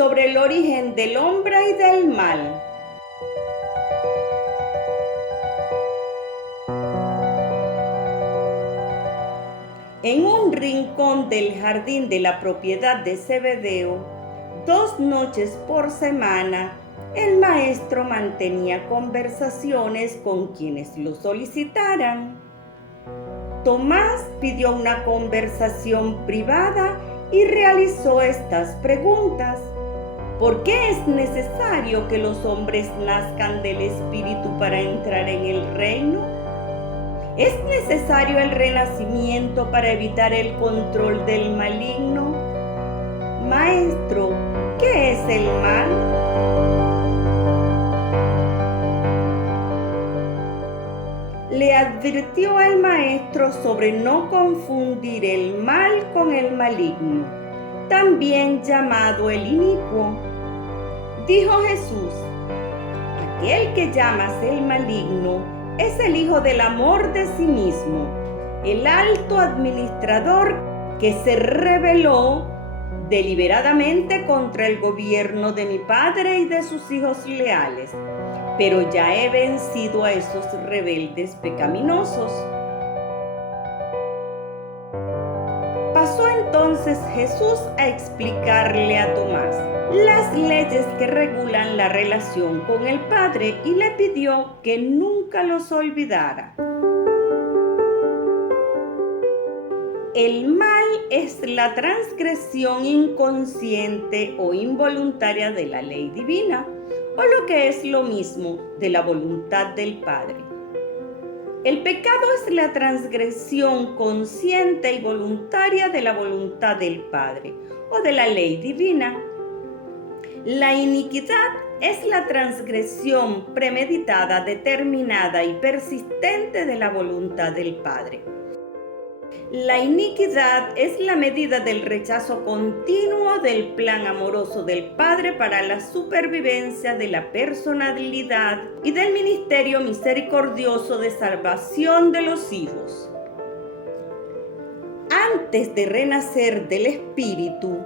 sobre el origen del hombre y del mal. En un rincón del jardín de la propiedad de Zebedeo, 2 noches por semana, el maestro mantenía conversaciones con quienes lo solicitaran. Tomás pidió una conversación privada y realizó estas preguntas. ¿Por qué es necesario que los hombres nazcan del Espíritu para entrar en el reino? ¿Es necesario el renacimiento para evitar el control del maligno? Maestro, ¿qué es el mal? Le advirtió al maestro sobre no confundir el mal con el maligno, también llamado el inicuo. Dijo Jesús: aquel que llamas el maligno es el hijo del amor de sí mismo, el alto administrador que se rebeló deliberadamente contra el gobierno de mi Padre y de sus hijos leales. Pero ya he vencido a esos rebeldes pecaminosos. Pasó entonces Jesús a explicarle a Tomás las leyes que regulan la relación con el Padre y le pidió que nunca los olvidara. El mal es la transgresión inconsciente o involuntaria de la ley divina, o lo que es lo mismo, de la voluntad del Padre. El pecado es la transgresión consciente y voluntaria de la voluntad del Padre o de la ley divina. La iniquidad es la transgresión premeditada, determinada y persistente de la voluntad del Padre. La iniquidad es la medida del rechazo continuo del plan amoroso del Padre para la supervivencia de la personalidad y del ministerio misericordioso de salvación de los hijos. Antes de renacer del Espíritu,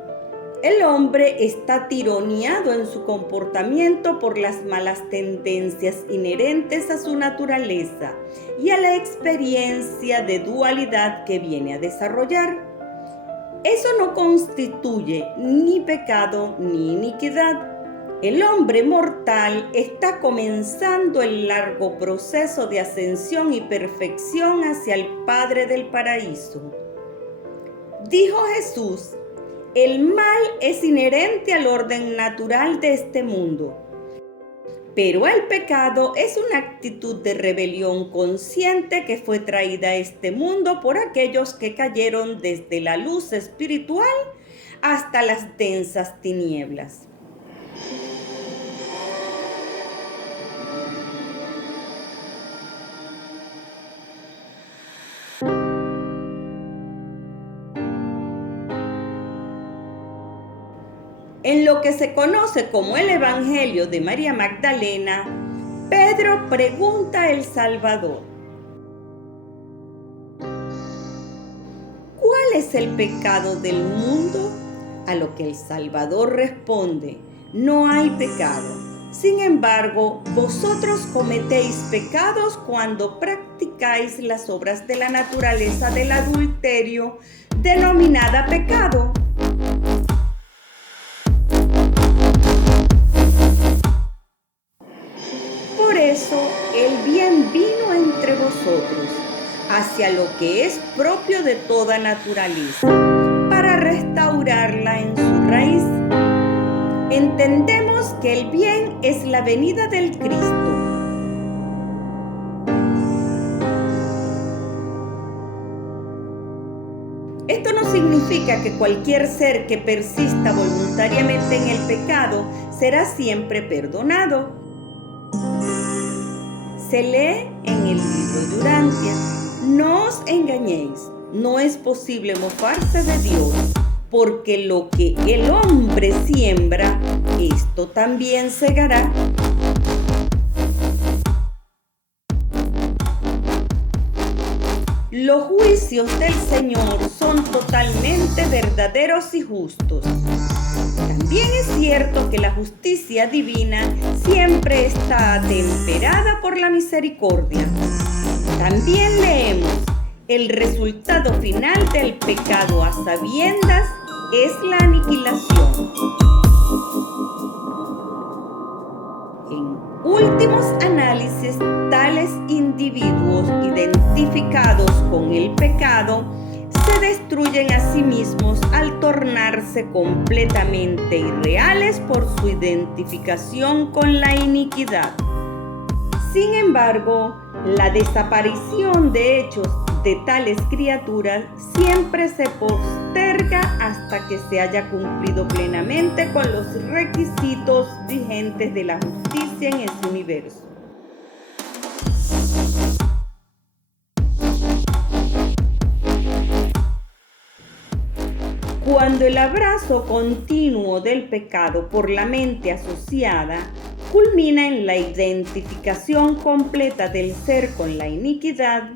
el hombre está tironeado en su comportamiento por las malas tendencias inherentes a su naturaleza y a la experiencia de dualidad que viene a desarrollar. Eso no constituye ni pecado ni iniquidad. El hombre mortal está comenzando el largo proceso de ascensión y perfección hacia el Padre del paraíso. Dijo Jesús: el mal es inherente al orden natural de este mundo, pero el pecado es una actitud de rebelión consciente que fue traída a este mundo por aquellos que cayeron desde la luz espiritual hasta las densas tinieblas. En lo que se conoce como el Evangelio de María Magdalena, Pedro pregunta al Salvador: ¿cuál es el pecado del mundo? A lo que el Salvador responde: no hay pecado. Sin embargo, vosotros cometéis pecados cuando practicáis las obras de la naturaleza del adulterio, denominada pecado. Por eso el bien vino entre vosotros, hacia lo que es propio de toda naturaleza, para restaurarla en su raíz. Entendemos que el bien es la venida del Cristo. Esto no significa que cualquier ser que persista voluntariamente en el pecado será siempre perdonado. Se lee en el libro de Urantia: no os engañéis, no es posible mofarse de Dios, porque lo que el hombre siembra, esto también segará. Los juicios del Señor son totalmente verdaderos y justos. También bien es cierto que la justicia divina siempre está atemperada por la misericordia, también leemos: el resultado final del pecado a sabiendas es la aniquilación. En últimos análisis, tales individuos identificados con el pecado se destruyen a sí mismos al tornarse completamente irreales por su identificación con la iniquidad. Sin embargo, la desaparición de hechos de tales criaturas siempre se posterga hasta que se haya cumplido plenamente con los requisitos vigentes de la justicia en ese universo. Cuando el abrazo continuo del pecado por la mente asociada culmina en la identificación completa del ser con la iniquidad,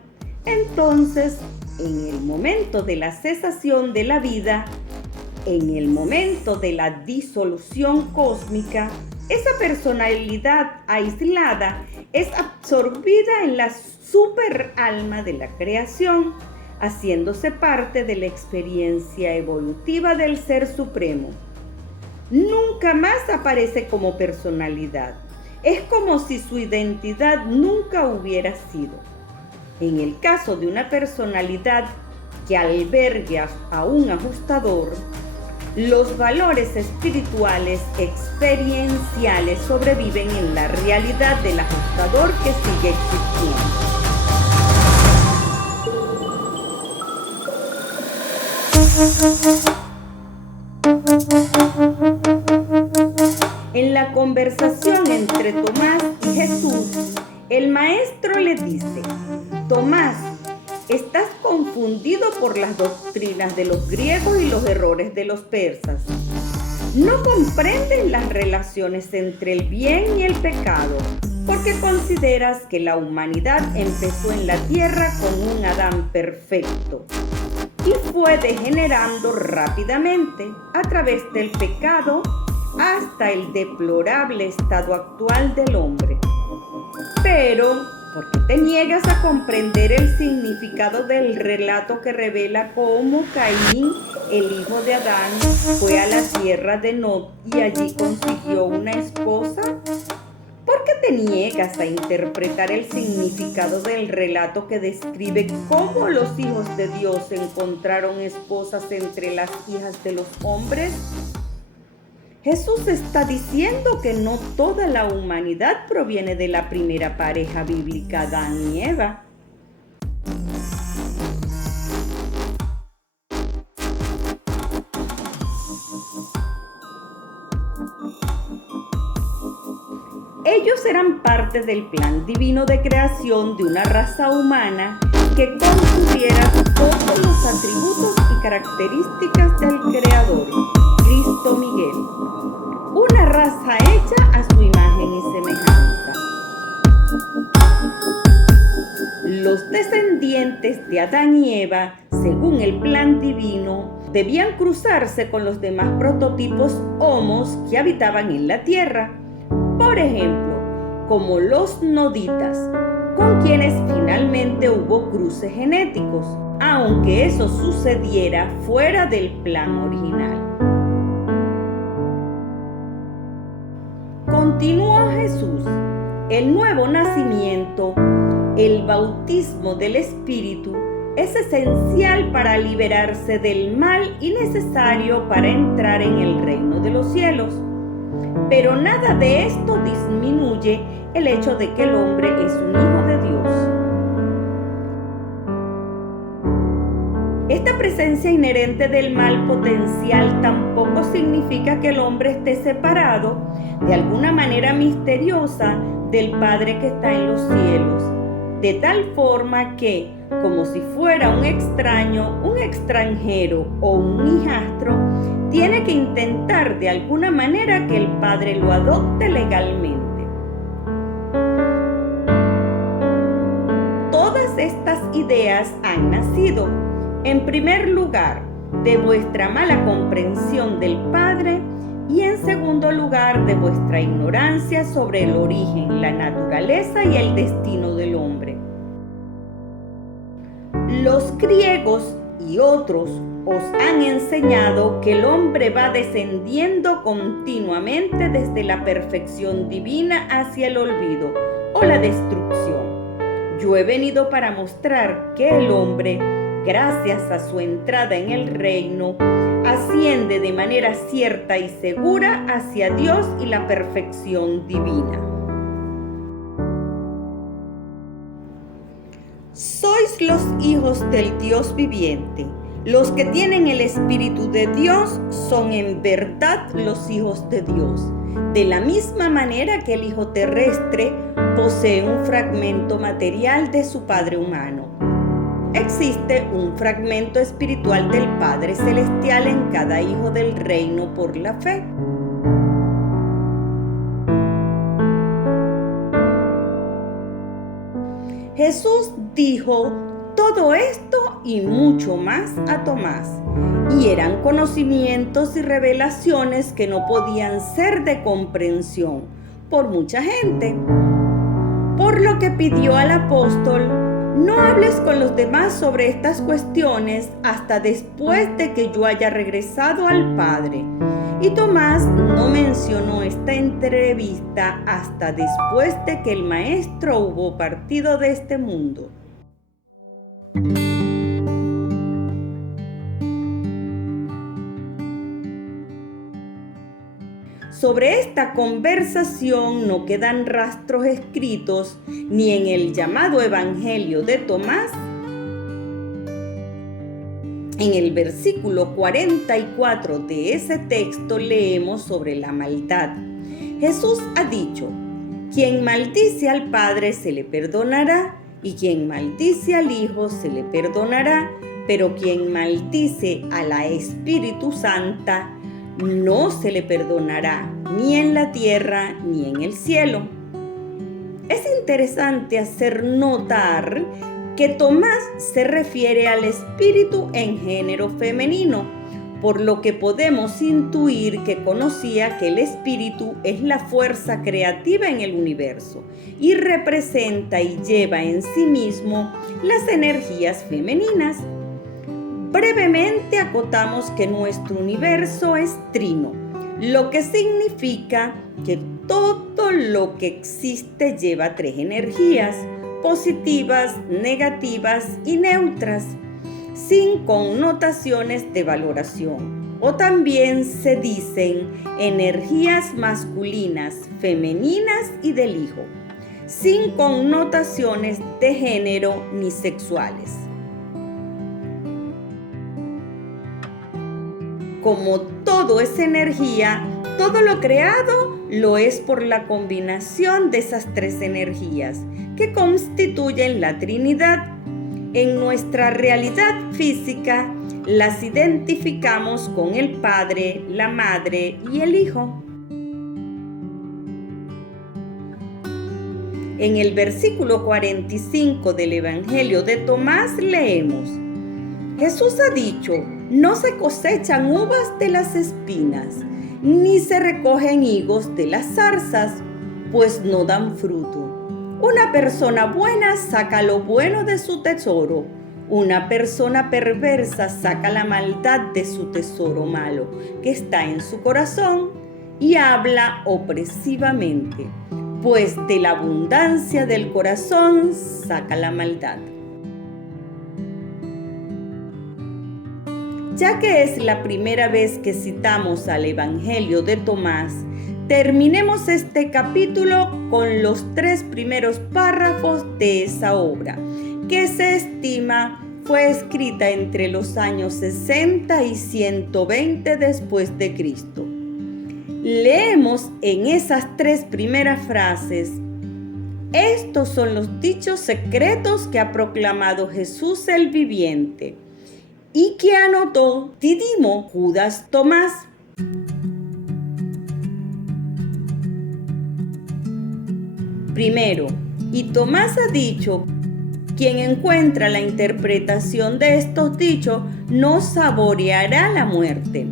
entonces, en el momento de la cesación de la vida, en el momento de la disolución cósmica, esa personalidad aislada es absorbida en la superalma de la creación, haciéndose parte de la experiencia evolutiva del Ser Supremo. Nunca más aparece como personalidad. Es como si su identidad nunca hubiera sido. En el caso de una personalidad que albergue a un ajustador, los valores espirituales experienciales sobreviven en la realidad del ajustador que sigue existiendo. En la conversación entre Tomás y Jesús, el maestro le dice: Tomás, estás confundido por las doctrinas de los griegos y los errores de los persas. No comprendes las relaciones entre el bien y el pecado, porque consideras que la humanidad empezó en la tierra con un Adán perfecto y fue degenerando rápidamente a través del pecado hasta el deplorable estado actual del hombre. Pero, ¿por qué te niegas a comprender el significado del relato que revela cómo Caín, el hijo de Adán, fue a la tierra de Nod y allí consiguió una esposa? ¿Por qué te niegas a interpretar el significado del relato que describe cómo los hijos de Dios encontraron esposas entre las hijas de los hombres? Jesús está diciendo que no toda la humanidad proviene de la primera pareja bíblica, Adán y Eva. Ellos eran parte del plan divino de creación de una raza humana que contuviera todos los atributos y características del Creador, Cristo Miguel. Una raza hecha a su imagen y semejanza. Los descendientes de Adán y Eva, según el plan divino, debían cruzarse con los demás prototipos homos que habitaban en la tierra. Por ejemplo, como los noditas, con quienes finalmente hubo cruces genéticos, aunque eso sucediera fuera del plan original. Continuó Jesús: el nuevo nacimiento, el bautismo del Espíritu, es esencial para liberarse del mal y necesario para entrar en el reino de los cielos. Pero nada de esto disminuye el hecho de que el hombre es un hijo de Dios. Esta presencia inherente del mal potencial tampoco significa que el hombre esté separado de alguna manera misteriosa del Padre que está en los cielos, de tal forma que, como si fuera un extraño, un extranjero o un hijastro, tiene que intentar de alguna manera que el Padre lo adopte legalmente. Todas estas ideas han nacido, en primer lugar, de vuestra mala comprensión del Padre y en segundo lugar de vuestra ignorancia sobre el origen, la naturaleza y el destino del hombre. Los griegos y otros os han enseñado que el hombre va descendiendo continuamente desde la perfección divina hacia el olvido o la destrucción. Yo he venido para mostrar que el hombre, gracias a su entrada en el reino, asciende de manera cierta y segura hacia Dios y la perfección divina. Sois los hijos del Dios viviente. Los que tienen el Espíritu de Dios son en verdad los hijos de Dios. De la misma manera que el hijo terrestre posee un fragmento material de su padre humano, existe un fragmento espiritual del Padre Celestial en cada hijo del reino por la fe. Jesús dijo todo esto y mucho más a Tomás, y eran conocimientos y revelaciones que no podían ser de comprensión por mucha gente. Por lo que pidió al apóstol: no hables con los demás sobre estas cuestiones hasta después de que yo haya regresado al Padre. Y Tomás no mencionó esta entrevista hasta después de que el Maestro hubo partido de este mundo. Sobre esta conversación no quedan rastros escritos ni en el llamado Evangelio de Tomás. En el versículo 44 de ese texto leemos sobre la maldad. Jesús ha dicho: quien maldice al Padre se le perdonará, y quien maldice al Hijo se le perdonará, pero quien maldice a la Espíritu Santa no se le perdonará, ni en la tierra ni en el cielo. Es interesante hacer notar que Tomás se refiere al Espíritu en género femenino, por lo que podemos intuir que conocía que el Espíritu es la fuerza creativa en el universo y representa y lleva en sí mismo las energías femeninas. Brevemente acotamos que nuestro universo es trino, lo que significa que todo lo que existe lleva tres energías: positivas, negativas y neutras, sin connotaciones de valoración. O también se dicen energías masculinas, femeninas y del hijo, sin connotaciones de género ni sexuales. Como todo es energía, todo lo creado lo es por la combinación de esas tres energías que constituyen la Trinidad. En nuestra realidad física las identificamos con el Padre, la Madre y el Hijo. En el versículo 45 del Evangelio de Tomás leemos: Jesús ha dicho: no se cosechan uvas de las espinas, ni se recogen higos de las zarzas, pues no dan fruto. Una persona buena saca lo bueno de su tesoro. Una persona perversa saca la maldad de su tesoro malo, que está en su corazón, y habla opresivamente, pues de la abundancia del corazón saca la maldad. Ya que es la primera vez que citamos al Evangelio de Tomás, terminemos este capítulo con los 3 primeros párrafos de esa obra, que se estima fue escrita entre los años 60 y 120 después de Cristo. Leemos en esas 3 primeras frases: estos son los dichos secretos que ha proclamado Jesús el viviente, y que anotó Dídimo Judas Tomás. Primero, y Tomás ha dicho: quien encuentra la interpretación de estos dichos no saboreará la muerte.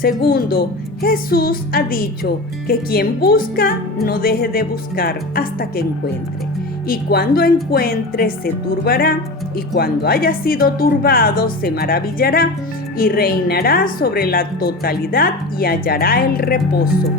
Segundo, Jesús ha dicho que quien busca no deje de buscar hasta que encuentre. Y cuando encuentre se turbará, y cuando haya sido turbado se maravillará y reinará sobre la totalidad y hallará el reposo.